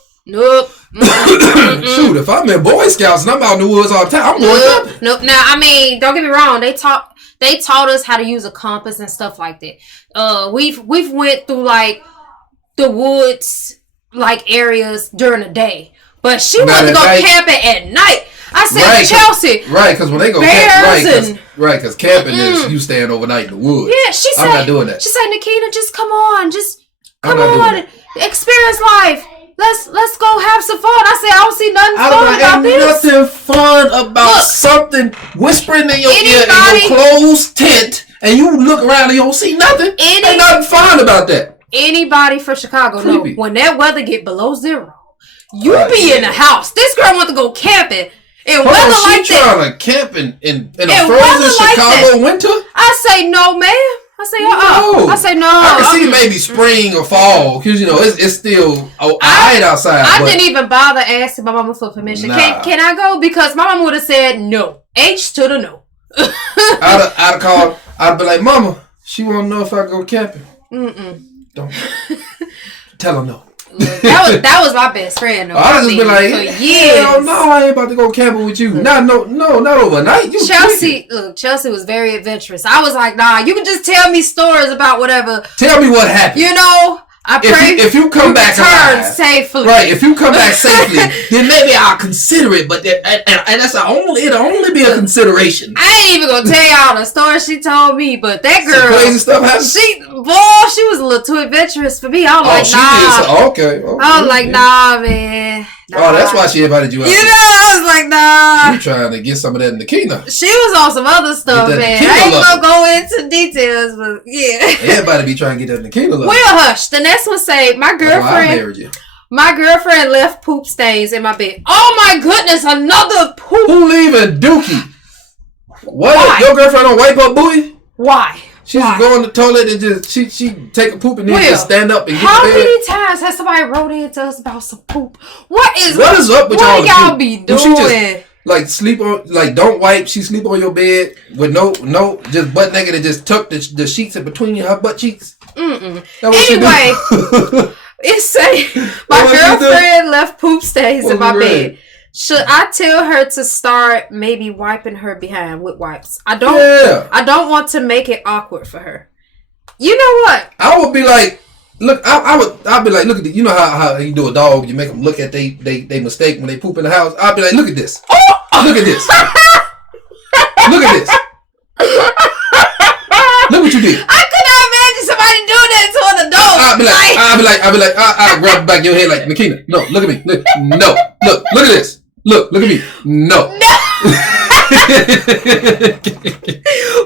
Shoot, if I'm in Boy Scouts and I'm out in the woods all the time, I'm going camping. Nope. Now, don't get me wrong. They taught us how to use a compass and stuff like that. We've went through like the woods like areas during the day, but she wanted to go camping at night. I said, Chelsea, because when they go camping, because camping is you staying overnight in the woods. Yeah, she said, I'm not doing that. She said, Nakina, just come on, experience life. Let's go have some fun. I said, I don't see nothing fun about this. Nothing fun about something whispering in your ear in your closed tent, and you look around and you don't see nothing. Ain't nothing fun about that. Anybody from Chicago know when that weather get below zero, you be in the house. This girl want to go camping in weather like that. She trying to camp in a frozen Chicago winter? I say no, ma'am. I say, no. I say, no. I can see maybe spring or fall, because, it's still hot outside. I didn't even bother asking my mama for permission. Nah. Can I go? Because my mama would have said no. H to the no. I'd have called. I'd be like, Mama, she want to know if I go camping. Don't. Tell her no. That was my best friend. Though, I'd just be like, hell no, I ain't about to go camping with you. Not overnight. Chelsea was very adventurous. I was like, nah, you can just tell me stories about whatever. Tell me what happened. I pray if you come back alive, safely. Right, if you come back safely, then maybe I'll consider it. But and that's it'll only be a consideration. I ain't even gonna tell y'all the story she told me, but that girl, some crazy stuff happened. She was a little too adventurous for me. I was like, nah. Okay. I was like, nah, man. Nah. Oh, that's why she invited you out. I was like, nah. You trying to get some of that Nakina. She was on some other stuff, man. I ain't gonna go into details, but yeah. Everybody be trying to get that Nakina love. Well, hush. The next one say, my girlfriend left poop stains in my bed. Oh my goodness, another poop. Who leaving Dookie? What? Why? Your girlfriend don't wipe her booty? Why? She's going to the toilet and just she take a poop and then just stand up and get how many times has somebody wrote into us about some poop? What is up with y'all? What y'all be doing? She just sleep on don't wipe. She sleep on your bed with no just butt naked and just tuck the sheets in between her butt cheeks. Anyway, it say my girlfriend left poop stains in my bed. Should I tell her to start maybe wiping her behind with wipes? I don't want to make it awkward for her. You know what? I would be like, look, I'd be like, look at how you do a dog. You make them look at they mistake when they poop in the house. I'd be like, look at this. Look at this. Look at this. Look what you did. I could not imagine somebody doing that to an adult. I'll be like, I'll grab the back of your head like, Nakina, no, look at me. No. Look at this. Look at me. No.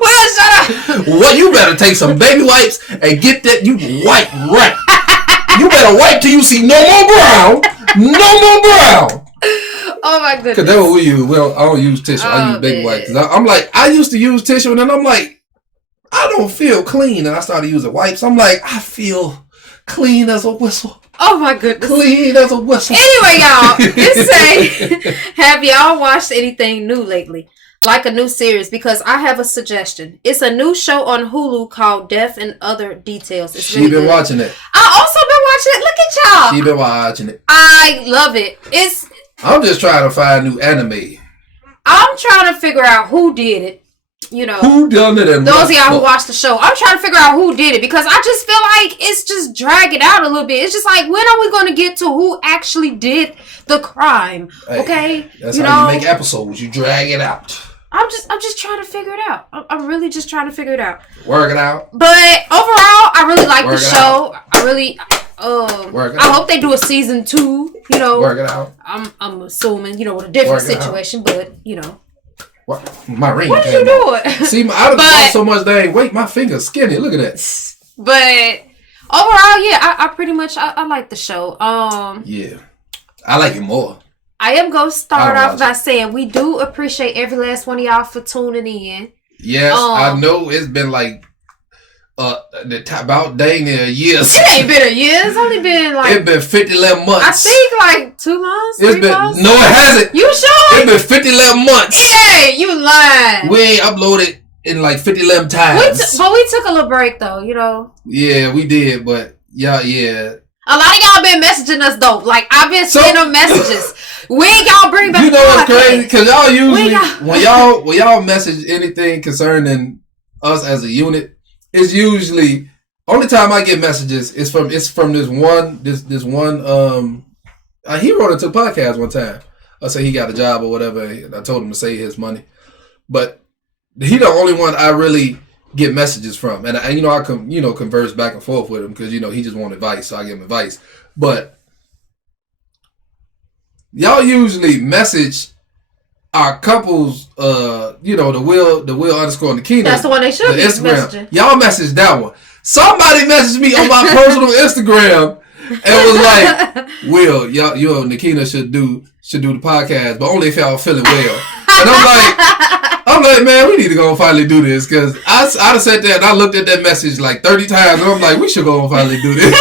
Well, shut up. Well, you better take some baby wipes and get that you wipe right. You better wipe till you see no more brown. No more brown. Oh my goodness. Because that's what we use. Well, I don't use tissue. I use baby wipes. I'm like, I used to use tissue and then I'm like, I don't feel clean. And I started using wipes. I'm like, I feel clean as a whistle. Oh my goodness. Clean as a whistle. Anyway, y'all, this say, have y'all watched anything new lately? Like a new series? Because I have a suggestion. It's a new show on Hulu called Death and Other Details. It's She been watching it. I also been watching it. Look at y'all. She been watching it. I love it. I'm just trying to find new anime. I'm trying to figure out who did it. You know, who done it? And those of y'all who watch the show, I'm trying to figure out who did it because I just feel like it's just dragging out a little bit. It's just like, when are we going to get to who actually did the crime? Okay, that's how you make episodes. You drag it out. I'm just trying to figure it out. I'm really just trying to figure it out. Work it out. But overall, I really like the show. I really. I hope they do a season 2. You know, work it out. I'm assuming, you know, with a different situation, but you know. What? My ring. What are you doing? See, I done lost so much dang weight. My finger's skinny. Look at that. But overall, yeah, I pretty much I like the show. Yeah, I like it more. I am gonna start off by saying we do appreciate every last one of y'all for tuning in. Yes, I know it's been like about dang near a year. It ain't been a year. It's only been like... It's been 11 months. I think like 2 months, 3 months. No, it hasn't. You sure? It's been 50 months. Hey, you lying. We ain't uploaded in like 50 times. But we took a little break though, you know. Yeah, we did, but yeah. A lot of y'all been messaging us though. Like, I've been sending them messages. When y'all bring back the podcast. What's crazy? Because y'all usually, when y'all message anything concerning us as a unit, it's usually only time I get messages is from this one he wrote into the podcast one time. I say he got a job or whatever. And I told him to save his money, but he the only one I really get messages from, and you know I converse back and forth with him because you know he just want advice, so I give him advice. But y'all usually message our couples, you know, the Will _ Nakina. That's the one they should be messaging. Y'all message that one. Somebody messaged me on my personal Instagram and was like, Will, you and Nakina should do the podcast, but only if y'all feeling well. And I'm like, man, we need to go and finally do this because I sat there and I looked at that message like 30 times and I'm like, we should go and finally do this.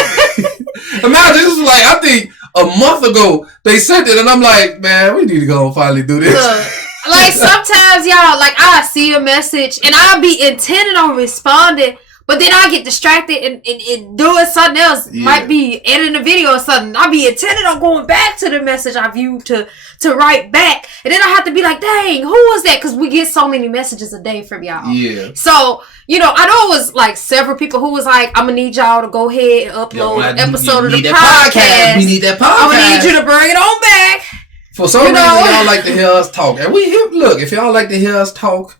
Imagine, this was like, I think a month ago they sent it and I'm like, man, we need to go and finally do this. Look, like sometimes y'all, like I see a message and I'll be intending on responding, but then I get distracted and doing something else. Yeah. Might be editing a video or something. I'll be intending on going back to the message I viewed to write back. And then I have to be like, dang, who was that? Because we get so many messages a day from y'all. Yeah. So, you know, I know it was like several people who was like, I'm going to need y'all to go ahead and upload an episode of the podcast. We need that podcast. I'm going to need you to bring it on back. For some reason, y'all like to hear us talk. And look, if y'all like to hear us talk,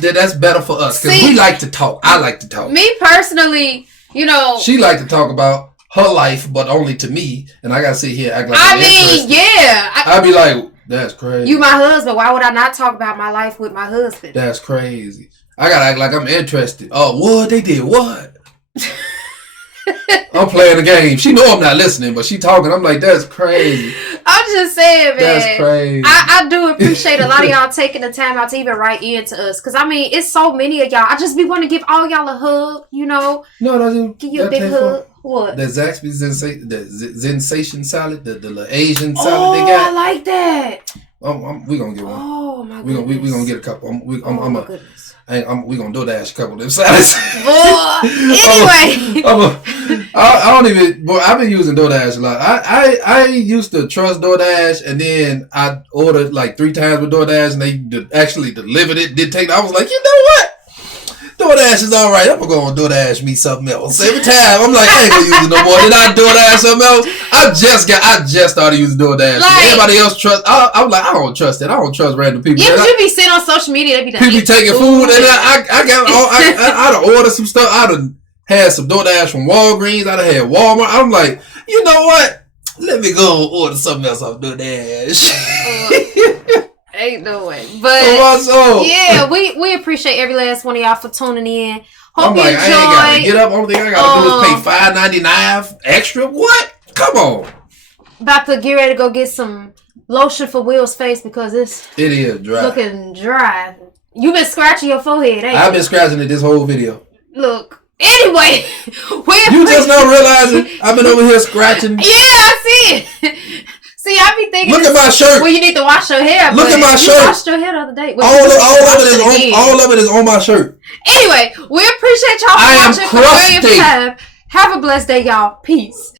then that's better for us. Because we like to talk. I like to talk. Me personally, you know. She like to talk about her life, but only to me. And I got to sit here and act like I'm interested. Yeah. I'd be like, that's crazy. You my husband. Why would I not talk about my life with my husband? That's crazy. I got to act like I'm interested. Oh, what? They did what? I'm playing the game. She know I'm not listening, but she talking. I'm like, that's crazy. I'm just saying, man. That's crazy. I do appreciate a lot of y'all taking the time out to even write in to us. Because, I mean, it's so many of y'all. I just be wanting to give all y'all a hug, you know. No, doesn't. Give you a big hug. What? The Zaxby's sensation salad, the Asian salad they got. I like that. We gonna get one. Oh my goodness. We gonna get a couple. We gonna DoorDash a couple of them salads. Anyway, I don't even. Boy, I've been using DoorDash a lot. I used to trust DoorDash, and then I ordered like 3 times with DoorDash, and they actually delivered it. I was like, you know what? DoorDash is all right. I'm gonna go on DoorDash me something else. Every time I'm like, I ain't gonna use it no more. Then I DoorDash something else. I just started using DoorDash. Like, everybody else trust. I'm like, I don't trust it. I don't trust random people. Yeah, but you be sitting on social media. They be like, people taking food, and I got all. I done ordered some stuff. I done had some DoorDash from Walgreens. I done had Walmart. I'm like, you know what? Let me go order something else off DoorDash. Ain't no way. But yeah, we appreciate every last one of y'all for tuning in. Hope you enjoy. I ain't gotta get up. Only thing I gotta do is pay $5.99 extra. What? Come on. About to get ready to go get some lotion for Will's face because it is dry. Looking dry. You been scratching your forehead, ain't you? I've been scratching it this whole video. Look. Anyway, you just not realizing I've been over here scratching. Yeah, I see it. See, I be thinking. Look at my shirt. Well, you need to wash your hair. Look at my shirt. You washed your hair the other day. Well, all of it is on my shirt. Anyway, we appreciate y'all for watching for the time. Have a blessed day, y'all. Peace.